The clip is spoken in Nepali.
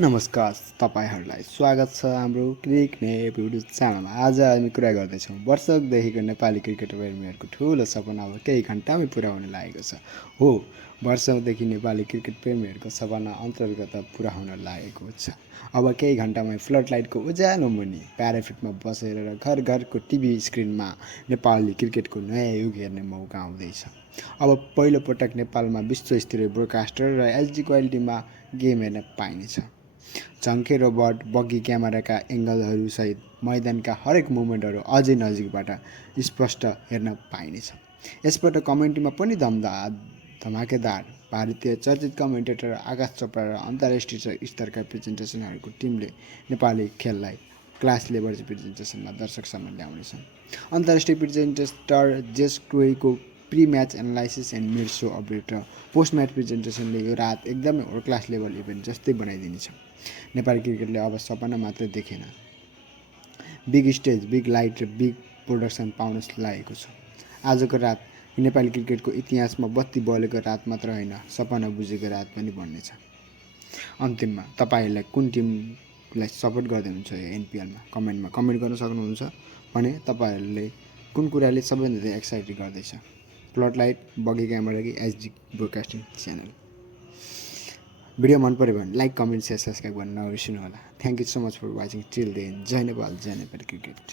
नमस्कार तपाईहरुलाई स्वागत छ हाम्रो क्रिकनेप युट्युब च्यानलमा। आज हामी कुरा गर्दैछौँ वर्षौंदेखिको नेपाली क्रिकेट प्रेमीहरुको ठूलो सपना अब केही घण्टामै पूरा हुन लागेको छ। हो, वर्षौंदेखि नेपाली क्रिकेट प्रेमीहरुको सपना अन्तर्गत पूरा हुन लागेको छ। अब केही घण्टामै फ्लड लाइटको उज्यालो मुनि प्याराफिटमा बसेर र घर-घरको टिभी स्क्रिनमा नेपाली क्रिकेटको नयाँ युग हेर्ने मौका आउँदैछ। अब पहिलो पटक नेपालमा विश्वस्तरीय ब्रोडकास्टर र एचडी क्वालिटीमा गेम हेर्न पाइनेछ। झन्के रोबोट बगी क्यामेराका एंगलहरुसहित मैदानका हरेक मुभमेन्टहरु अझै नजिकबाट स्पष्ट हेर्न पाइनेछ। यसपटक कमेन्ट्रीमा पनि धमाकेदार भारतीय चर्चित कमेन्टेटर आकाश चोपडा र अन्तर्राष्ट्रिय स्तरका प्रेजेन्टेसनहरुको टिमले नेपाली खेललाई क्लास लेभल प्रेजेन्टेसनमा दर्शकसम्म ल्याउनेछन्। अन्तर्राष्ट्रिय प्रेजेन्टेटर जेस क्रोईको pre match analysis and mid show update र पोस्ट मैच प्रेजेन्टेसनले यो रात एकदमै वर्ल्ड क्लास लेभल इभेन्ट जस्तै बनाइदिनेछ। नेपाली क्रिकेटले अब सपना मात्र देखेन, बिग स्टेज, बिग लाइट र बिग प्रोडक्सन पाउन लागेको छ। आजको रात नेपाली क्रिकेटको इतिहासमा बत्ती बलेको रात मात्र होइन, सपना बुझेको रात पनि बन्नेछ। अन्तिममा तपाईहरुलाई कुन टिमलाई सपोर्ट गर्दै हुनुहुन्छ यो एनपीएलमा कमेन्टमा कमेन्ट गर्न सक्नुहुन्छ भने तपाईहरुले कुन कुराले सबैभन्दा एक्साइटेड गर्दैछ, फ्लड लाइट, बगी क्यामेरा कि एचडी ब्रोडकास्टिङ च्यानल। भिडियो मन पर्यो भने लाइक, कमेन्ट, शेयर, सब्सक्राइब गर्न नबिर्सनु होला। Thank you so much for watching till then. जय नेपाल, जय नेपाली क्रिकेट।